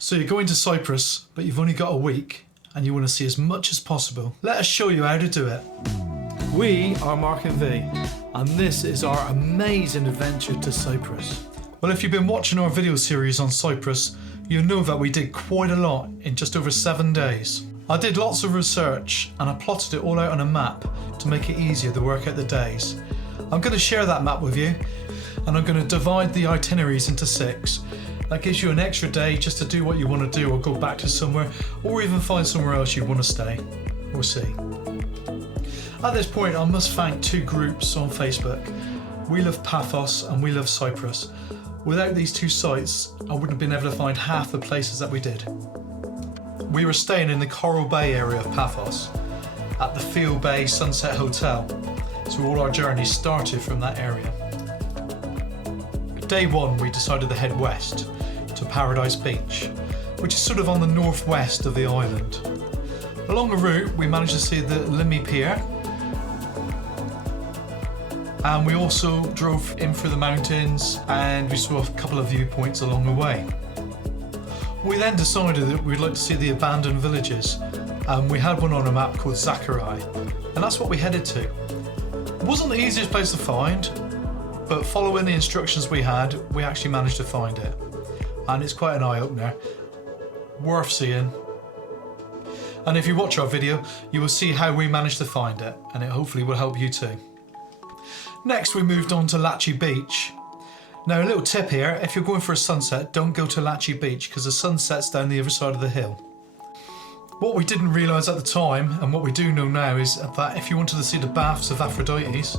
So you're going to Cyprus, but you've only got a week and you want to see as much as possible. Let us show you how to do it. We are Mark and V, and this is our amazing adventure to Cyprus. Well, if you've been watching our video series on Cyprus, you'll know that we did quite a lot in just over 7 days. I did lots of research and I plotted it all out on a map to make it easier to work out the days. I'm going to share that map with you, and I'm going to divide the itineraries into 6. That gives you an extra day just to do what you want to do, or go back to somewhere, or even find somewhere else you want to stay or see. At this point, I must thank 2 groups on Facebook. We Love Paphos and We Love Cyprus. Without these 2 sites, I wouldn't have been able to find half the places that we did. We were staying in the Coral Bay area of Paphos at the Field Bay Sunset Hotel, so all our journeys started from that area. Day 1, we decided to head west to Paradise Beach, which is sort of on the northwest of the island. Along the route, we managed to see the Limmy Pier, and we also drove in through the mountains and we saw a couple of viewpoints along the way. We then decided that we'd like to see the abandoned villages, and we had one on a map called Zachariah, and that's what we headed to. It wasn't the easiest place to find, but following the instructions we had, we actually managed to find it. And it's quite an eye-opener, worth seeing. And if you watch our video, you will see how we managed to find it, and it hopefully will help you too. Next, we moved on to Lachi Beach. Now, a little tip here, if you're going for a sunset, don't go to Lachi Beach, because the sunset's down the other side of the hill. What we didn't realise at the time, and what we do know now, is that if you wanted to see the baths of Aphrodite's,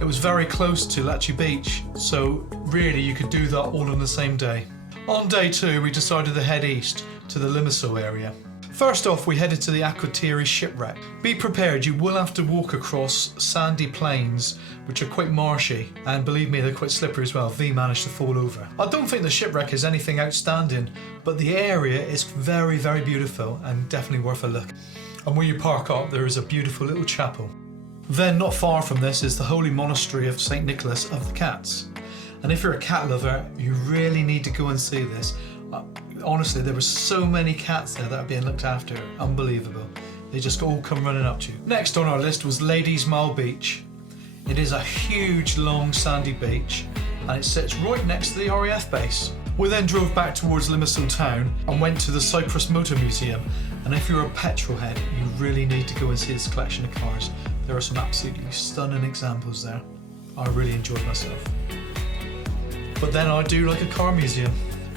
it was very close to Lachi Beach, so really you could do that all on the same day. On day 2, we decided to head east to the Limassol area. First off, we headed to the Itinerary shipwreck. Be prepared, you will have to walk across sandy plains which are quite marshy, and believe me, they're quite slippery as well. V managed to fall over. I don't think the shipwreck is anything outstanding, but the area is very, very beautiful and definitely worth a look. And where you park up, there is a beautiful little chapel. Then, not far from this, is the holy monastery of St. Nicholas of the Cats. And if you're a cat lover, you really need to go and see this. Honestly, there were so many cats there that are being looked after. Unbelievable. They just all come running up to you. Next on our list was Ladies Mile Beach. It is a huge, long, sandy beach, and it sits right next to the RAF base. We then drove back towards Limassol town and went to the CYPRUS Motor Museum. And if you're a petrol head, you really need to go and see this collection of cars. There are some absolutely stunning examples there. I really enjoyed myself. But then I do like a car museum.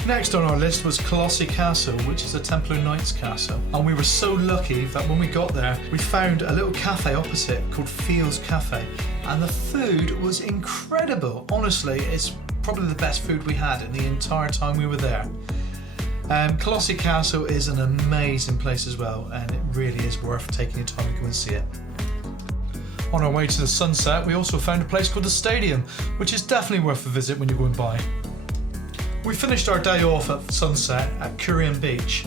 Next on our list was Colossi Castle, which is a Templar Knights castle. And we were so lucky that when we got there, we found a little cafe opposite called Fields Cafe. And the food was incredible. Honestly, it's probably the best food we had in the entire time we were there. Colossi Castle is an amazing place as well, and it really is worth taking your time to go and see it. On our way to the sunset, we also found a place called the Stadium, which is definitely worth a visit when you're going by. We finished our day off at sunset at Curian Beach.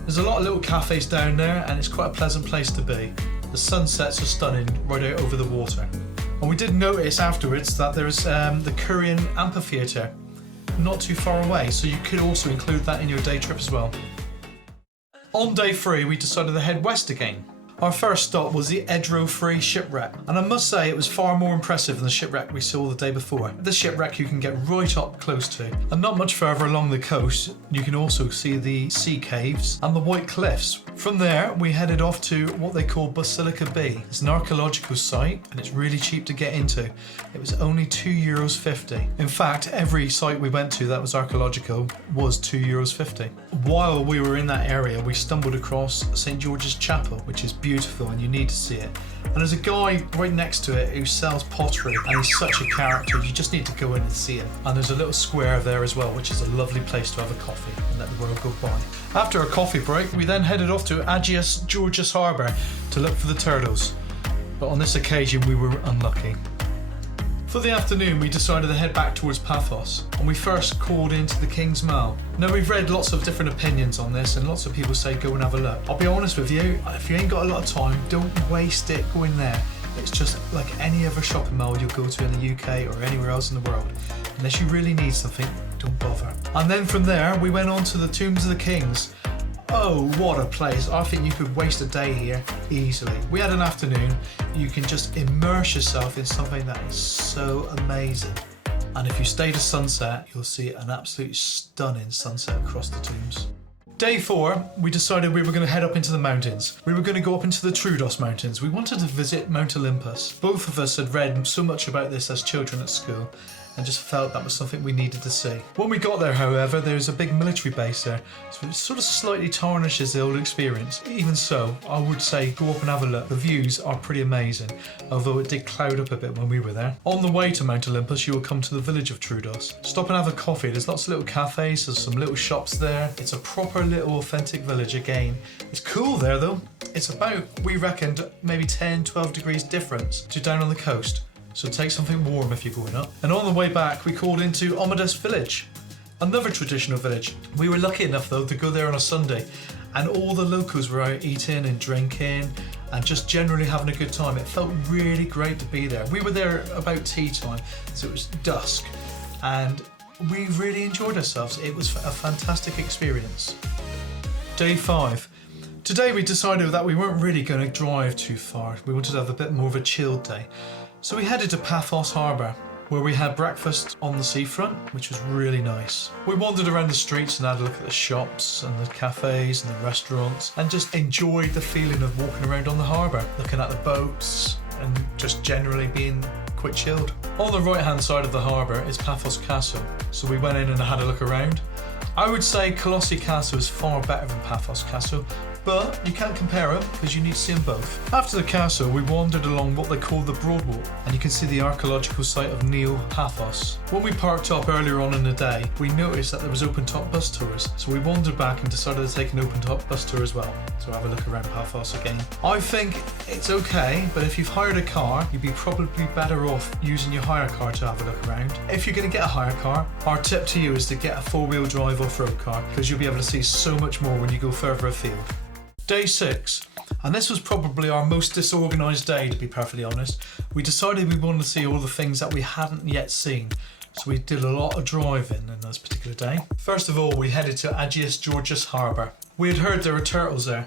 There's a lot of little cafes down there, and it's quite a pleasant place to be. The sunsets are stunning right out over the water. And we did notice afterwards that there's the Curian Amphitheatre not too far away, so you could also include that in your day trip as well. On day 3, we decided to head west again. Our first stop was the Edro-free shipwreck, and I must say it was far more impressive than the shipwreck we saw the day before. This shipwreck you can get right up close to, and not much further along the coast you can also see the sea caves and the White Cliffs. From there we headed off to what they call Basilica Bay. It's an archaeological site and it's really cheap to get into. It was only €2.50. In fact, every site we went to that was archaeological was €2.50. While we were in that area, we stumbled across St. George's Chapel, which is beautiful and you need to see it. And there's a guy right next to it who sells pottery, and he's such a character. You just need to go in and see him. And there's a little square there as well, which is a lovely place to have a coffee and let the world go by. After a coffee break, we then headed off to Agios Georgios Harbour to look for the turtles. But on this occasion we were unlucky. For the afternoon, we decided to head back towards Paphos, and we first called into the King's Mile. Now, we've read lots of different opinions on this, and lots of people say go and have a look. I'll be honest with you, if you ain't got a lot of time, don't waste it going there. It's just like any other shopping mall you'll go to in the UK or anywhere else in the world. Unless you really need something, don't bother. And then from there, we went on to the Tombs of the Kings. Oh, what a place. I think you could waste a day here easily. We had an afternoon. You can just immerse yourself in something that is so amazing. And if you stay to sunset, you'll see an absolutely stunning sunset across the tombs. Day 4, we decided we were going to head up into the mountains. We were going to go up into the Troodos Mountains. We wanted to visit Mount Olympus. Both of us had read so much about this as children at school and just felt that was something we needed to see. When we got there, however, there was a big military base there, so it sort of slightly tarnishes the old experience. Even so, I would say go up and have a look. The views are pretty amazing, although it did cloud up a bit when we were there. On the way to Mount Olympus, you will come to the village of Troodos. Stop and have a coffee. There's lots of little cafes, there's some little shops there. It's a proper little authentic village again. It's cool there though. It's about, we reckoned, maybe 10, 12 degrees difference to down on the coast. So take something warm if you're going up. And on the way back, we called into Omedes Village, another traditional village. We were lucky enough though to go there on a Sunday, and all the locals were out eating and drinking and just generally having a good time. It felt really great to be there. We were there about tea time, so it was dusk, and we really enjoyed ourselves. It was a fantastic experience. Day 5. Today we decided that we weren't really going to drive too far. We wanted to have a bit more of a chilled day. So we headed to Paphos Harbour, where we had breakfast on the seafront, which was really nice. We wandered around the streets and had a look at the shops and the cafes and the restaurants and just enjoyed the feeling of walking around on the harbour, looking at the boats and just generally being quite chilled. On the right hand side of the harbour is Paphos Castle, so we went in and had a look around. I would say Colossi Castle is far better than Paphos Castle, but you can't compare them because you need to see them both. After the castle, we wandered along what they call the Broadwalk, and you can see the archaeological site of Neo-Paphos. When we parked up earlier on in the day, we noticed that there was open-top bus tours, so we wandered back and decided to take an open-top bus tour as well, so have a look around Paphos again. I think it's okay, but if you've hired a car, you'd be probably better off using your hire car to have a look around. If you're going to get a hire car, our tip to you is to get a four-wheel drive off-road car, because you'll be able to see so much more when you go further afield. Day 6, and this was probably our most disorganised day, to be perfectly honest. We decided we wanted to see all the things that we hadn't yet seen, so we did a lot of driving in this particular day. First of all, we headed to Agios Georgios Harbour. We had heard there were turtles there,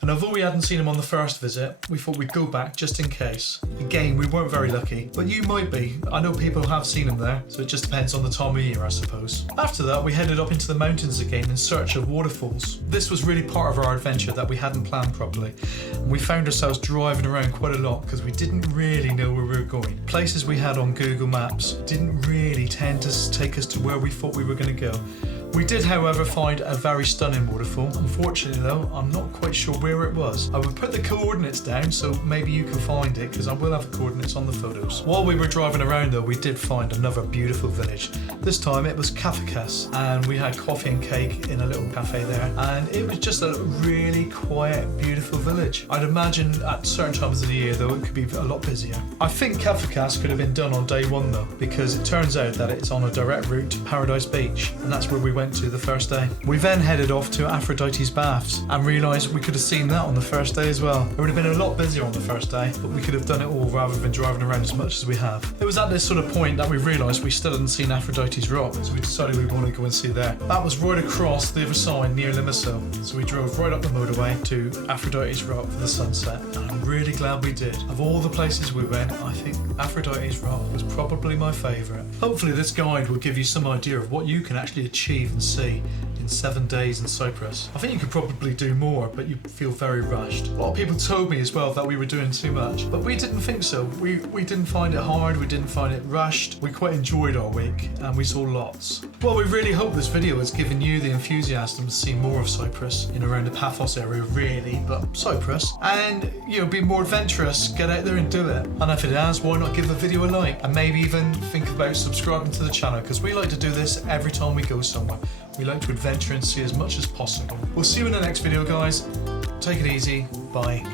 and although we hadn't seen them on the first visit, we thought we'd go back just in case. Again, we weren't very lucky, but you might be. I know people have seen them there, so it just depends on the time of year, I suppose. After that, we headed up into the mountains again in search of waterfalls. This was really part of our adventure that we hadn't planned properly, and we found ourselves driving around quite a lot because we didn't really know where we were going. Places we had on Google Maps didn't really tend to take us to where we thought we were going to go. We did, however, find a very stunning waterfall. Unfortunately though, I'm not quite sure where it was. I will put the coordinates down so maybe you can find it, because I will have the coordinates on the photos. While we were driving around though, we did find another beautiful village. This time it was Kafakas, and we had coffee and cake in a little cafe there, and it was just a really quiet, beautiful village. I'd imagine at certain times of the year though, it could be a lot busier. I think Kafakas could have been done on day 1 though, because it turns out that it's on a direct route to Paradise Beach, and that's where we went to the first day. We then headed off to Aphrodite's Baths and realised we could have seen that on the first day as well. It would have been a lot busier on the first day, but we could have done it all rather than driving around as much as we have. It was at this sort of point that we realised we still hadn't seen Aphrodite's Rock, so we decided we wanted to go and see there. That was right across the other side near Limassol, so we drove right up the motorway to Aphrodite's Rock for the sunset, and I'm really glad we did. Of all the places we went, I think Aphrodite's Rock was probably my favourite. Hopefully this guide will give you some idea of what you can actually achieve and see in 7 days in Cyprus. I think you could probably do more, but you feel very rushed. A lot of people told me as well that we were doing too much, but we didn't think so. We didn't find it hard, we didn't find it rushed. We quite enjoyed our week and we saw lots. Well, we really hope this video has given you the enthusiasm to see more of Cyprus in around the Paphos area, really, but Cyprus, and be more adventurous, get out there and do it. And if it has, why not give the video a like, and maybe even think about subscribing to the channel, because we like to do this every time we go somewhere. We like to adventure and see as much as possible. We'll see you in the next video, guys. Take it easy. Bye.